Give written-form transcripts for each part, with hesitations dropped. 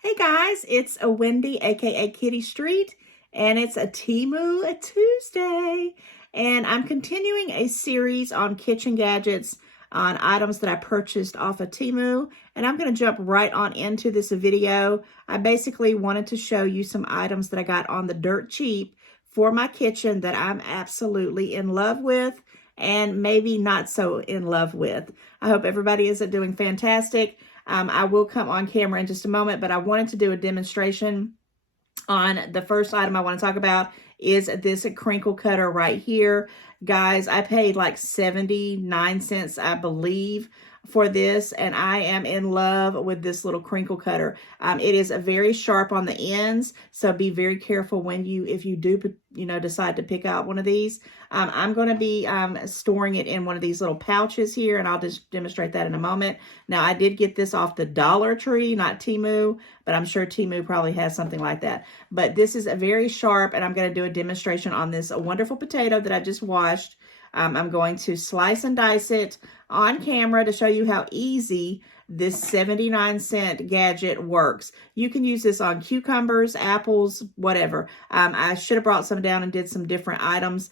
Hey guys, it's a Wendy, aka Kitty Street, and it's a Temu Tuesday. And I'm continuing a series on kitchen gadgets on items that I purchased off of Temu. And I'm going to jump right on into this video. I basically wanted to show you some items that I got on the dirt cheap for my kitchen that I'm absolutely in love with and maybe not so in love with. I hope everybody is doing fantastic. I will come on camera in just a moment, but I wanted to do a demonstration on the first item I want to talk about is this crinkle cutter right here. Guys, I paid like 79 cents, I believe, for this, and I am in love with this little crinkle cutter. It is very sharp on the ends, so be very careful when if you do, decide to pick out one of these. I'm going to be storing it in one of these little pouches here, and I'll just demonstrate that in a moment. Now, I did get this off the Dollar Tree, not Temu, but I'm sure Temu probably has something like that. But this is a very sharp, and I'm going to do a demonstration on this wonderful potato that I just washed. I'm going to slice and dice it on camera to show you how easy this 79-cent gadget works. You can use this on cucumbers, apples, whatever. I should have brought some down and did some different items.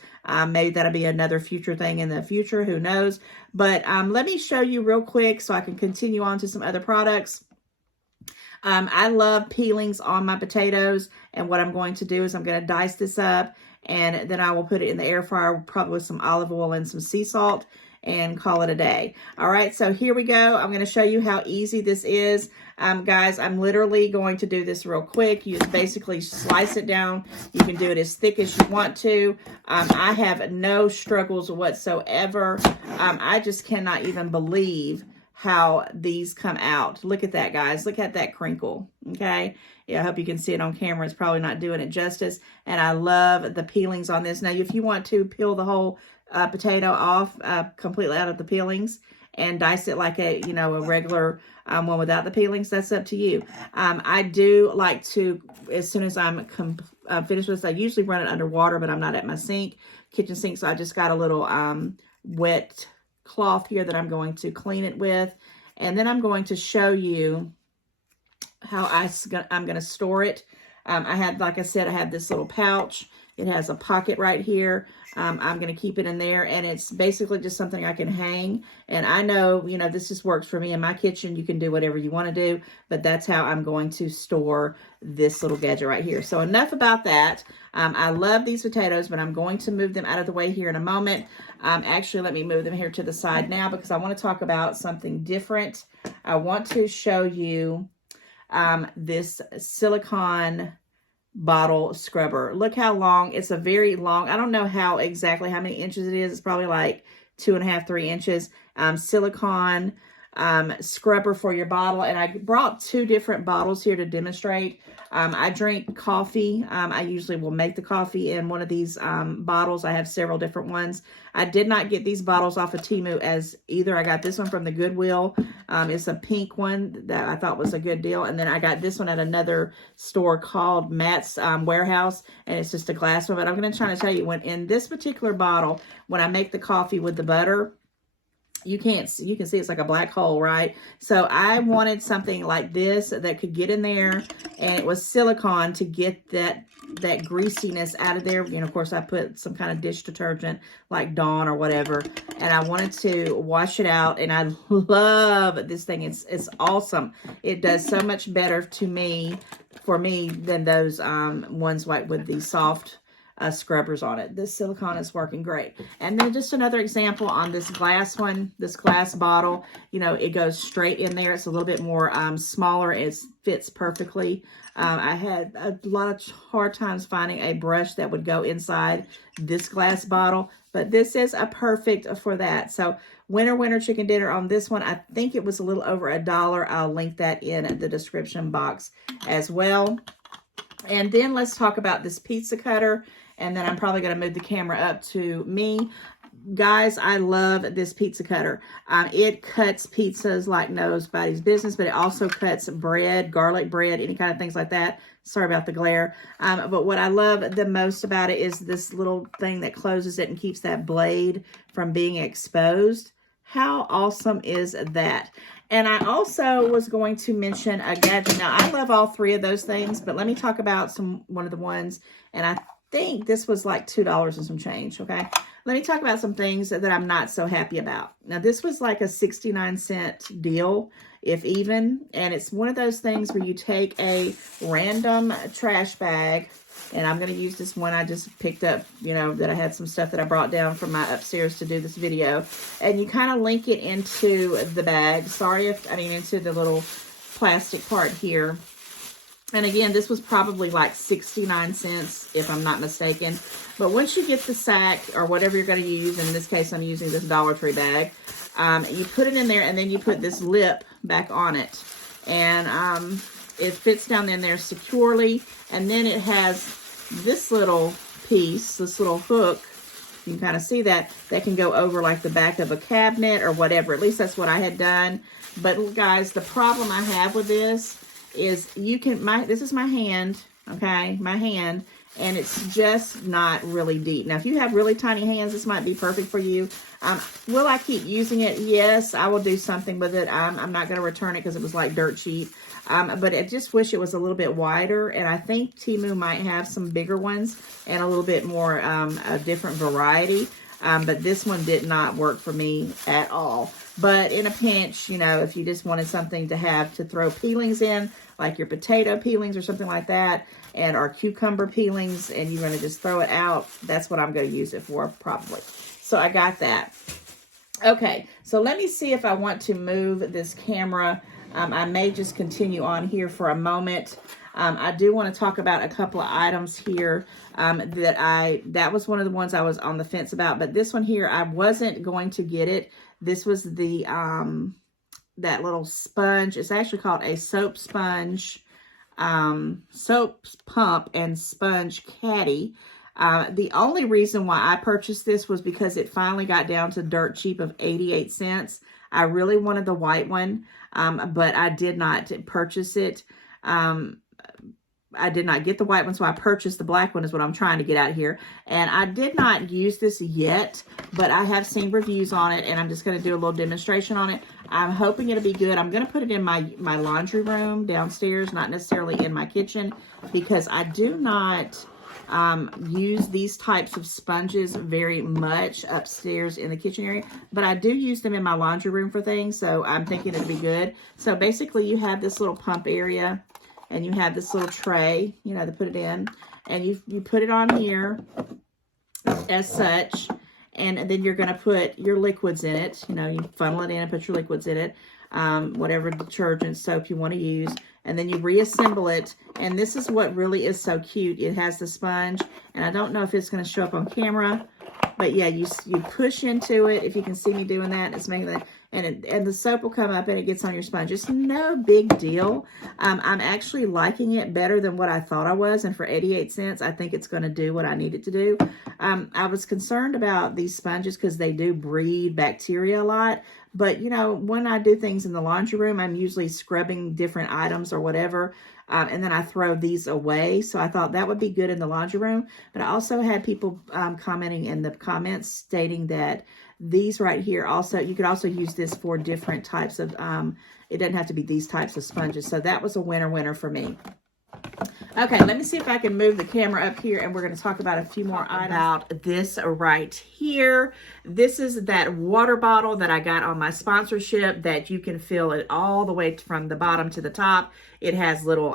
Maybe that'll be another future thing in the future, who knows. But let me show you real quick so I can continue on to some other products. I love peelings on my potatoes, and what I'm going to do is I'm going to dice this up, and then I will put it in the air fryer, probably with some olive oil and some sea salt, and call it a day. All right, so here we go. I'm going to show you how easy this is. Guys, I'm literally going to do this real quick. You just basically slice it down. You can do it as thick as you want to. I have no struggles whatsoever. I just cannot even believe how these come out. Look at that, guys. Look at that crinkle, okay? Yeah, I hope you can see it on camera. It's probably not doing it justice, and I love the peelings on this. Now, if you want to peel the whole potato off completely out of the peelings and dice it like a, a regular one without the peelings, that's up to you. I do like to, as soon as I'm finished with this, I usually run it under water, but I'm not at my kitchen sink, so I just got a little wet cloth here that I'm going to clean it with, and then I'm going to show you how I'm going to store it. Like I said, I have this little pouch. It has a pocket right here. I'm going to keep it in there, and it's basically just something I can hang. And I know, this just works for me in my kitchen. You can do whatever you want to do, but that's how I'm going to store this little gadget right here. So enough about that. I love these potatoes, but I'm going to move them out of the way here in a moment. Actually, let me move them here to the side now because I want to talk about something different. I want to show you this silicone bottle scrubber. Look how long. It's a very long, I don't know exactly how many inches it is. It's probably like 2.5, 3 inches. Silicone scrubber for your bottle. And I brought 2 different bottles here to demonstrate. I drink coffee. I usually will make the coffee in one of these bottles. I have several different ones. I did not get these bottles off of Temu as either. I got this one from the Goodwill. It's a pink one that I thought was a good deal. And then I got this one at another store called Matt's Warehouse. And it's just a glass one. But I'm going to try to tell you, when in this particular bottle, when I make the coffee with the butter, you can see it's like a black hole, right? So I wanted something like this that could get in there, and it was silicone to get that greasiness out of there. Of course, I put some kind of dish detergent like Dawn or whatever, and I wanted to wash it out, and I love this thing. It's awesome. It does so much better for me than those ones like with the soft scrubbers on it. This silicone is working great. And then just another example on this glass one, this glass bottle, it goes straight in there. It's a little bit more smaller. It fits perfectly. I had a lot of hard times finding a brush that would go inside this glass bottle, but this is a perfect for that. So winner chicken dinner on this one. I think it was a little over $1. I'll link that in the description box as well. And then let's talk about this pizza cutter. And then I'm probably going to move the camera up to me. Guys, I love this pizza cutter. It cuts pizzas like nobody's business, but it also cuts bread, garlic bread, any kind of things like that. Sorry about the glare. But what I love the most about it is this little thing that closes it and keeps that blade from being exposed. How awesome is that? And I also was going to mention a gadget. Now, I love all three of those things, but let me talk about one of the ones. And I think this was like $2 and some change, okay? Let me talk about some things that I'm not so happy about. Now, this was like a 69-cent deal, if even. And it's one of those things where you take a random trash bag, and I'm going to use this one I just picked up, you know, that I had some stuff that I brought down from my upstairs to do this video. And you kind of link it into the bag. Into the little plastic part here. And again, this was probably like 69 cents, if I'm not mistaken. But once you get the sack, or whatever you're going to use, in this case, I'm using this Dollar Tree bag, you put it in there, and then you put this lip back on it. And it fits down in there securely. And then it has this little piece, this little hook. You can kind of see that can go over like the back of a cabinet or whatever. At least that's what I had done. But guys, the problem I have with this is this is my hand, okay? My hand, and it's just not really deep. Now, if you have really tiny hands, this might be perfect for you. Will I keep using it? Yes, I will do something with it. I'm not going to return it because it was like dirt cheap. But I just wish it was a little bit wider, and I think Temu might have some bigger ones and a little bit more a different variety. But this one did not work for me at all. But in a pinch, you know, if you just wanted something to have to throw peelings in, like your potato peelings or something like that, and our cucumber peelings, and you're going to just throw it out, that's what I'm going to use it for, probably. So I got that. Okay, so let me see if I want to move this camera. I may just continue on here for a moment. I do want to talk about a couple of items here that was one of the ones I was on the fence about. But this one here, I wasn't going to get it. This was the that little sponge. It's actually called a soap sponge, soap pump and sponge caddy. The only reason why I purchased this was because it finally got down to dirt cheap of 88 cents. I really wanted the white one, but I did not purchase it. I did not get the white one, so I purchased the black one is what I'm trying to get out here. And I did not use this yet, but I have seen reviews on it, and I'm just going to do a little demonstration on it. I'm hoping it'll be good. I'm going to put it in my laundry room downstairs, not necessarily in my kitchen, because I do not use these types of sponges very much upstairs in the kitchen area, but I do use them in my laundry room for things, so I'm thinking it'll be good. So basically, you have this little pump area, and you have this little tray, you know, to put it in, and you put it on here as such, and then you're going to put your liquids in it. You know, you funnel it in and put your liquids in it, whatever detergent, soap you want to use, and then you reassemble it. And this is what really is so cute. It has the sponge, and I don't know if it's going to show up on camera, but yeah, you push into it. If you can see me doing that, it's making that, and the soap will come up and it gets on your sponge. It's no big deal. I'm actually liking it better than what I thought I was, and for 88 cents, I think it's going to do what I need it to do. I was concerned about these sponges because they do breed bacteria a lot, but you know, when I do things in the laundry room, I'm usually scrubbing different items or whatever, and then I throw these away. So I thought that would be good in the laundry room. But I also had people commenting in the comments stating that these right here also, you could also use this for different types of, it doesn't have to be these types of sponges. So that was a winner for me. Okay, let me see if I can move the camera up here, and we're going to talk about a few more items. About this right here. This is that water bottle that I got on my sponsorship that you can fill it all the way from the bottom to the top. It has little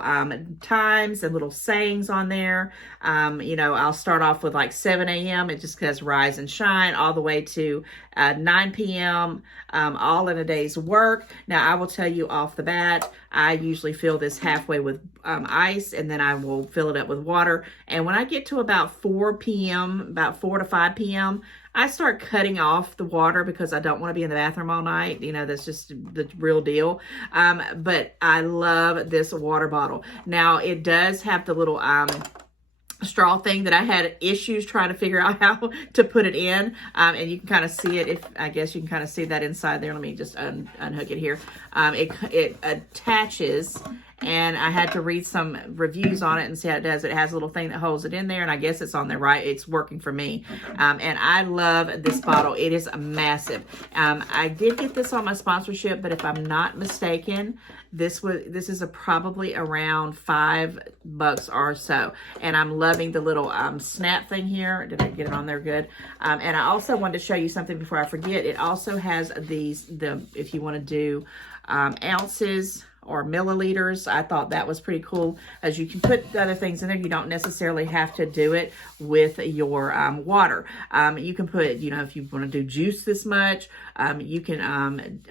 times and little sayings on there. You know, I'll start off with like 7 a.m. It just says rise and shine, all the way to 9 p.m. All in a day's work. Now, I will tell you off the bat, I usually fill this halfway with ice, and then I will fill it up with water. And when I get to about 4 p.m., about 4 to 5 p.m., I start cutting off the water because I don't want to be in the bathroom all night. You know, that's just the real deal. But I love this water bottle. Now, it does have the little straw thing that I had issues trying to figure out how to put it in. And you can kind of see it. If I guess you can kind of see that inside there. Let me just unhook it here. It attaches, and I had to read some reviews on it and see how it does. It has a little thing that holds it in there, and I guess it's on there right. It's working for me. And I love this bottle. It is massive. I did get this on my sponsorship, but if I'm not mistaken, this is probably around $5 or so. And I'm loving the little snap thing here. Did I get it on there good? And I also wanted to show you something before I forget. It also has if you want to do ounces or milliliters. I thought that was pretty cool, as you can put the other things in there. You don't necessarily have to do it with your water. You can put, if you want to do juice this much, you can,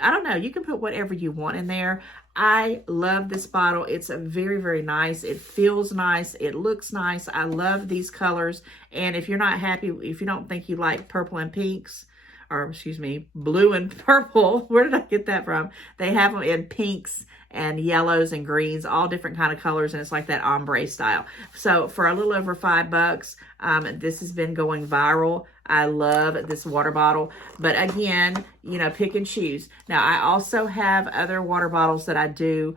I don't know, you can put whatever you want in there. I love this bottle. It's very, very nice. It feels nice. It looks nice. I love these colors. And if you're not happy, if you don't think you like purple and pinks, or excuse me, blue and purple. Where did I get that from? They have them in pinks and yellows and greens, all different kind of colors, and it's like that ombre style. So for a little over $5, this has been going viral. I love this water bottle, but again, pick and choose. Now, I also have other water bottles that I do.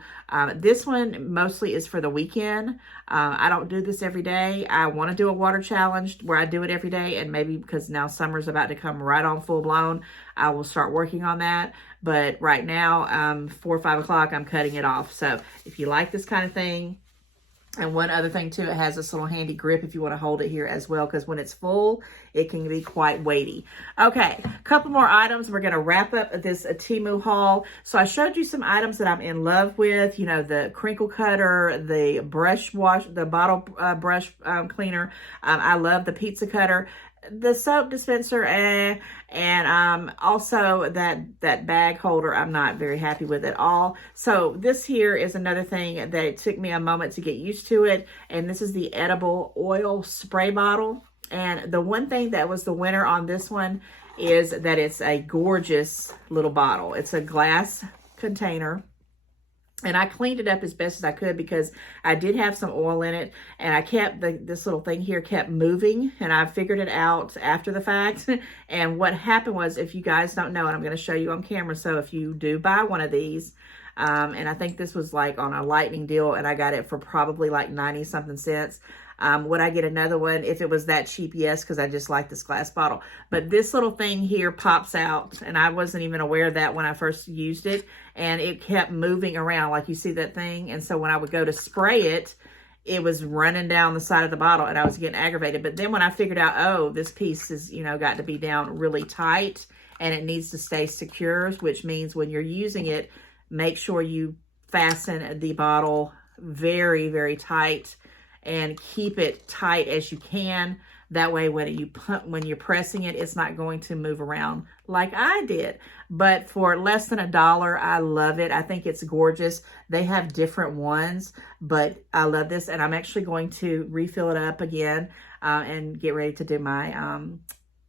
This one mostly is for the weekend. I don't do this every day. I want to do a water challenge where I do it every day, and maybe because now summer's about to come right on full blown, I will start working on that. But right now, 4 or 5 o'clock, I'm cutting it off. So if you like this kind of thing, and one other thing too, it has this little handy grip if you want to hold it here as well, because when it's full, it can be quite weighty. Okay, a couple more items. We're going to wrap up this Temu haul. So I showed you some items that I'm in love with, the crinkle cutter, the brush wash, the bottle brush cleaner. I love the pizza cutter, the soap dispenser, and also that bag holder I'm not very happy with at all. So this here is another thing that it took me a moment to get used to it, and this is the edible oil spray bottle. And the one thing that was the winner on this one is that it's a gorgeous little bottle. It's a glass container. And I cleaned it up as best as I could because I did have some oil in it, and I kept this little thing here kept moving, and I figured it out after the fact. And what happened was, if you guys don't know, and I'm going to show you on camera, so if you do buy one of these, and I think this was like on a lightning deal, and I got it for probably like 90 something cents. Would I get another one if it was that cheap? Yes, because I just like this glass bottle. But this little thing here pops out, and I wasn't even aware of that when I first used it, and it kept moving around like you see that thing. And so when I would go to spray it, it was running down the side of the bottle, and I was getting aggravated. But then when I figured out, oh, this piece is, got to be down really tight, and it needs to stay secure, which means when you're using it, make sure you fasten the bottle very, very tight and keep it tight as you can. That way, when you're pressing it, it's not going to move around like I did. But for less than $1, I love it. I think it's gorgeous. They have different ones, but I love this. And I'm actually going to refill it up again and get ready to do my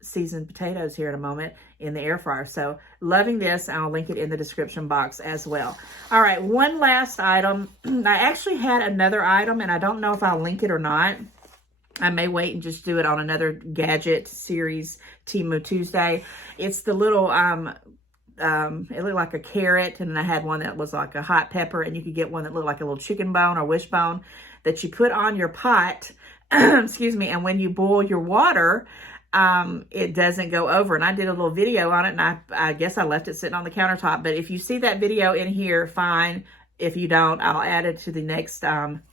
seasoned potatoes here in a moment in the air fryer. So loving this. I'll link it in the description box as well. All right, one last item. I actually had another item, and I don't know if I'll link it or not. I may wait and just do it on another gadget series, Temu Tuesday. It's the little, it looked like a carrot, and then I had one that was like a hot pepper, and you could get one that looked like a little chicken bone or wishbone that you put on your pot, excuse me, and when you boil your water, it doesn't go over. And I did a little video on it, and I guess I left it sitting on the countertop. But if you see that video in here, fine. If you don't, I'll add it to the next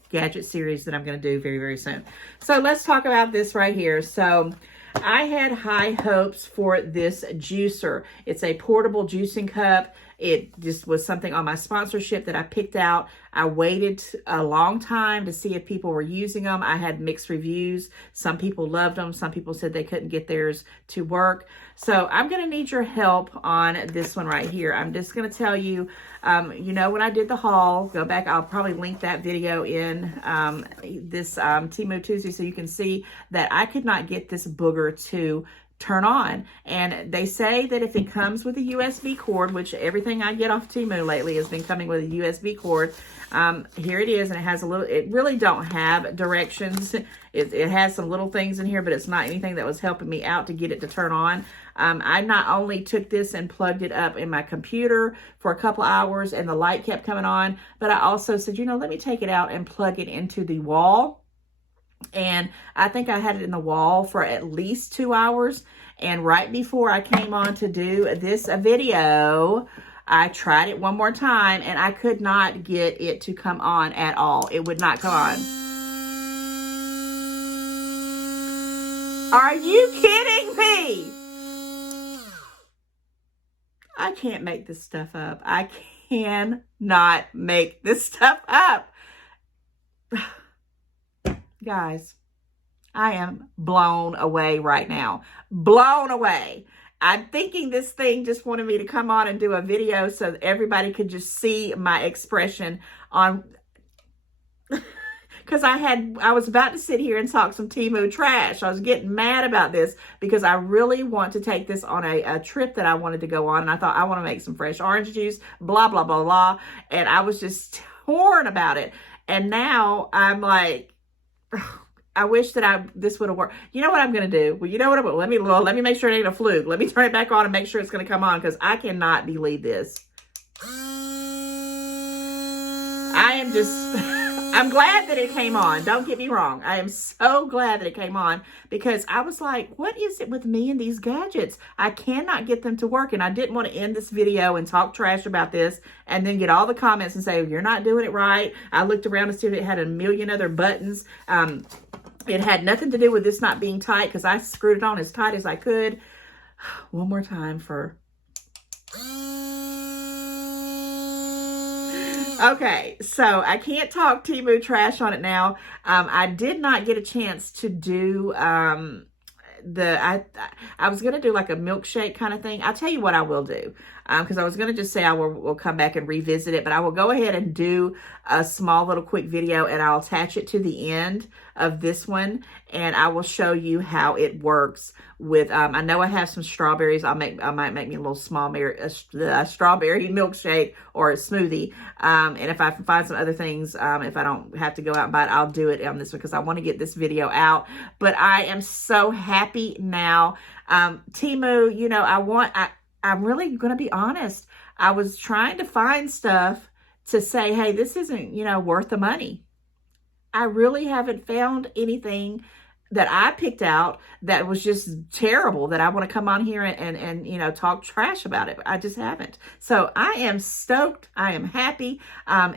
gadget series that I'm going to do very, very soon. So let's talk about this right here. So I had high hopes for this juicer. It's a portable juicing cup. It just was something on my sponsorship that I picked out. I waited a long time to see if people were using them. I had mixed reviews. Some people loved them. Some people said they couldn't get theirs to work. So I'm going to need your help on this one right here. I'm just going to tell you, when I did the haul, go back. I'll probably link that video in this Temu Tuesday so you can see that I could not get this booger to turn on. And they say that if it comes with a USB cord, which everything I get off Temu lately has been coming with a USB cord, here it is, and it has a little, it really don't have directions. It has some little things in here, but it's not anything that was helping me out to get it to turn on. I not only took this and plugged it up in my computer for a couple hours and the light kept coming on, but I also said, you know, let me take it out and plug it into the wall. And I think I had it in the wall for at least 2 hours. And right before I came on to do this video, I tried it one more time and I could not get it to come on at all. It would not come on. Are you kidding me? I can't make this stuff up. I cannot make this stuff up. Guys, I am blown away right now. Blown away. I'm thinking this thing just wanted me to come on and do a video so that everybody could just see my expression on, because I was about to sit here and talk some Temu trash. I was getting mad about this because I really want to take this on a trip that I wanted to go on. And I thought, I want to make some fresh orange juice, blah, blah, blah, blah. And I was just torn about it. And now I'm like, I wish that this would have worked. You know what I'm going to do? Well, you know what? Let me make sure it ain't a fluke. Let me turn it back on and make sure it's going to come on, because I cannot believe this. I am just, I'm glad that it came on. Don't get me wrong. I am so glad that it came on, because I was like, what is it with me and these gadgets? I cannot get them to work. And I didn't want to end this video and talk trash about this and then get all the comments and say, you're not doing it right. I looked around to see if it had a million other buttons. It had nothing to do with this not being tight, because I screwed it on as tight as I could. One more time for... Okay, so I can't talk Temu trash on it now. I did not get a chance to do I was going to do like a milkshake kind of thing. I'll tell you what I will do, because I was going to just say we'll come back and revisit it, but I will go ahead and do a small little quick video, and I'll attach it to the end of this one, and I will show you how it works with, I know I have some strawberries. I might make me a little strawberry milkshake or a smoothie. And if I can find some other things, if I don't have to go out and buy it, I'll do it on this one, because I want to get this video out. But I am so happy now. Temu, you know, I'm really going to be honest. I was trying to find stuff to say, hey, this isn't, you know, worth the money. I really haven't found anything that I picked out that was just terrible, that I want to come on here and you know, talk trash about it. I just haven't. So I am stoked. I am happy.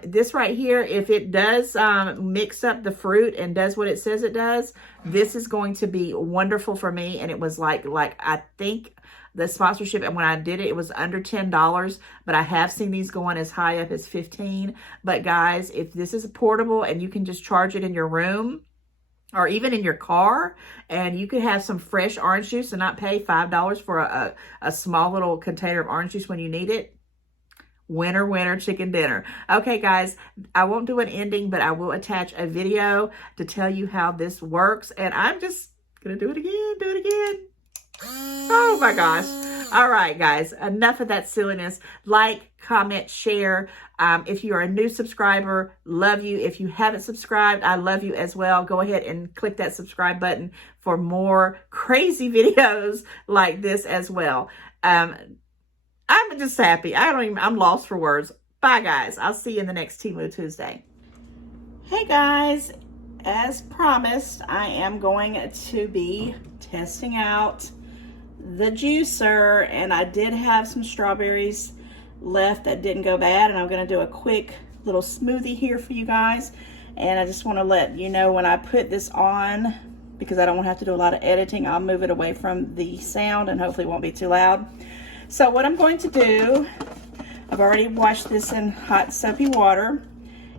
This right here, if it does mix up the fruit and does what it says it does, this is going to be wonderful for me. And it was like I think the sponsorship, and when I did it, it was under $10, but I have seen these going as high up as $15. But guys, if this is portable and you can just charge it in your room or even in your car, and you could have some fresh orange juice and not pay $5 for a small little container of orange juice when you need it, winner, winner, chicken dinner. Okay, guys, I won't do an ending, but I will attach a video to tell you how this works. And I'm just going to do it again. Oh my gosh. All right, guys, enough of that silliness. Like, comment, share. If you are a new subscriber, love you. If you haven't subscribed, I love you as well. Go ahead and click that subscribe button for more crazy videos like this as well. I'm just happy. I'm lost for words. Bye, guys. I'll see you in the next Temu Tuesday. Hey, guys. As promised, I am going to be testing out the juicer, and I did have some strawberries left that didn't go bad, and I'm going to do a quick little smoothie here for you guys. And I just want to let you know, when I put this on, because I don't want to have to do a lot of editing, I'll move it away from the sound and hopefully it won't be too loud. So what I'm going to do, I've already washed this in hot soapy water,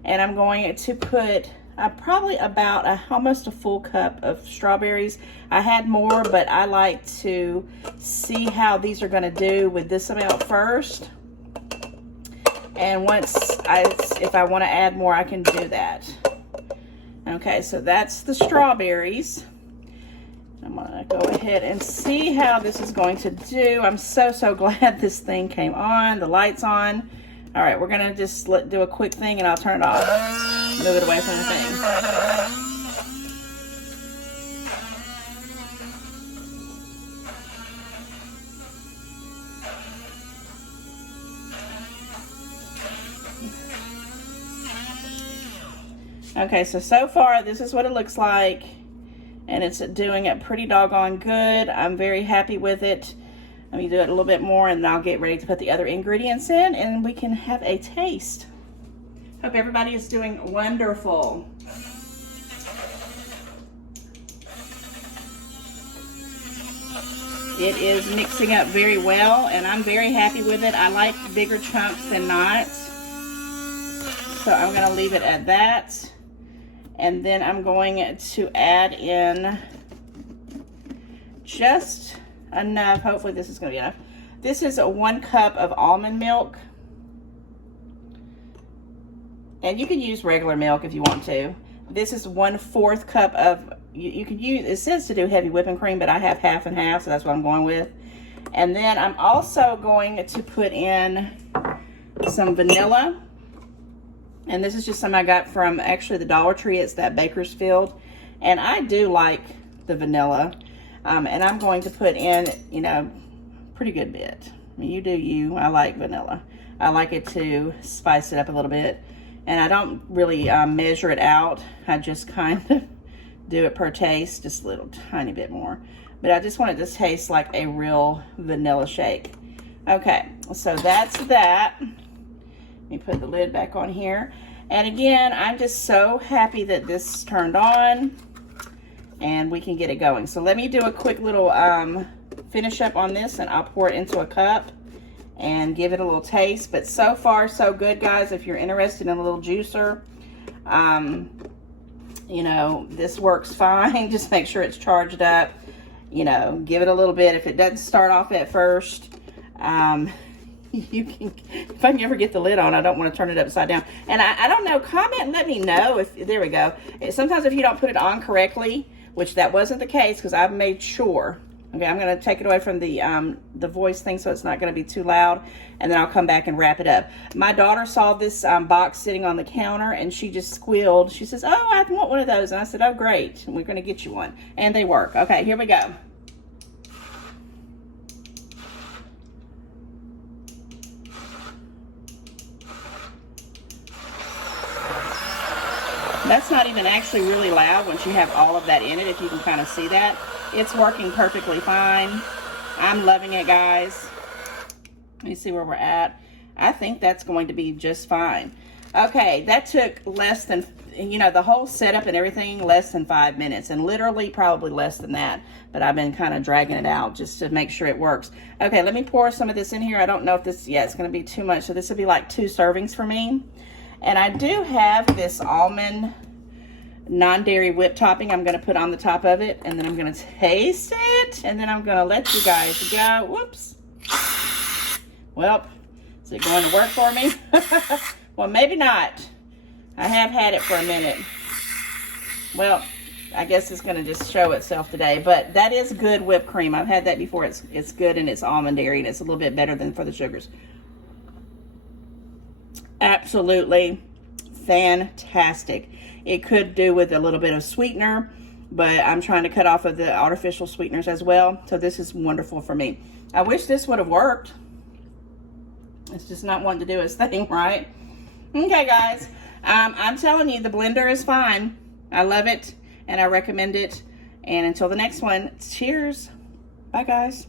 and I'm going to put probably about almost a full cup of strawberries. I had more, but I like to see how these are going to do with this amount first. And if I want to add more, I can do that. Okay, so that's the strawberries. I'm gonna go ahead and see how this is going to do. I'm so glad this thing came on, the light's on. All right, we're gonna just do a quick thing and I'll turn it off. Move it away from the thing. Okay, so far this is what it looks like, and it's doing it pretty doggone good. I'm very happy with it. Let me do it a little bit more and then I'll get ready to put the other ingredients in and we can have a taste. Hope everybody is doing wonderful. It is mixing up very well and I'm very happy with it. I like bigger chunks than not. So I'm gonna leave it at that. And then I'm going to add in just enough. Hopefully this is going to be enough. This is 1 cup of almond milk. And you can use regular milk if you want to. This is 1/4 cup of, you can use, it says to do heavy whipping cream, but I have half and half, so that's what I'm going with. And then I'm also going to put in some vanilla. And this is just something I got from actually the Dollar Tree. It's that Bakersfield. And I do like the vanilla. And I'm going to put in, you know, pretty good bit. I mean, you do you. I like vanilla. I like it to spice it up a little bit. And I don't really measure it out. I just kind of do it per taste, just a little tiny bit more. But I just want it to taste like a real vanilla shake. Okay, so that's that. Let me put the lid back on here. And again, I'm just so happy that this turned on and we can get it going. So let me do a quick little finish up on this and I'll pour it into a cup and give it a little taste. But so far, so good, guys. If you're interested in a little juicer, you know, this works fine. Just make sure it's charged up. You know, give it a little bit. If it doesn't start off at first, you can, if I can ever get the lid on, I don't want to turn it upside down. And I don't know, comment and let me know if, there we go. Sometimes if you don't put it on correctly, which that wasn't the case because I've made sure. Okay, I'm going to take it away from the voice thing so it's not going to be too loud, and then I'll come back and wrap it up. My daughter saw this box sitting on the counter and she just squealed. She says, oh, I want one of those. And I said, oh, great. We're going to get you one. And they work. Okay, here we go. That's not even actually really loud once you have all of that in it, if you can kind of see that. It's working perfectly fine. I'm loving it, guys. Let me see where we're at. I think that's going to be just fine. Okay, that took less than, you know, the whole setup and everything, less than 5 minutes, and literally probably less than that. But I've been kind of dragging it out just to make sure it works. Okay, let me pour some of this in here. I don't know if this, yeah, it's going to be too much. So this will be like 2 servings for me. And I do have this almond non-dairy whip topping I'm going to put on the top of it. And then I'm going to taste it. And then I'm going to let you guys go. Whoops. Well, is it going to work for me? Well, maybe not. I have had it for a minute. Well, I guess it's going to just show itself today. But that is good whipped cream. I've had that before. It's good, and it's almond dairy, and it's a little bit better than for the sugars. Absolutely fantastic. It could do with a little bit of sweetener, but I'm trying to cut off of the artificial sweeteners as well. So this is wonderful for me. I wish this would have worked. It's just not wanting to do its thing, right? Okay, guys. I'm telling you, the blender is fine. I love it, and I recommend it. And until the next one, cheers. Bye, guys.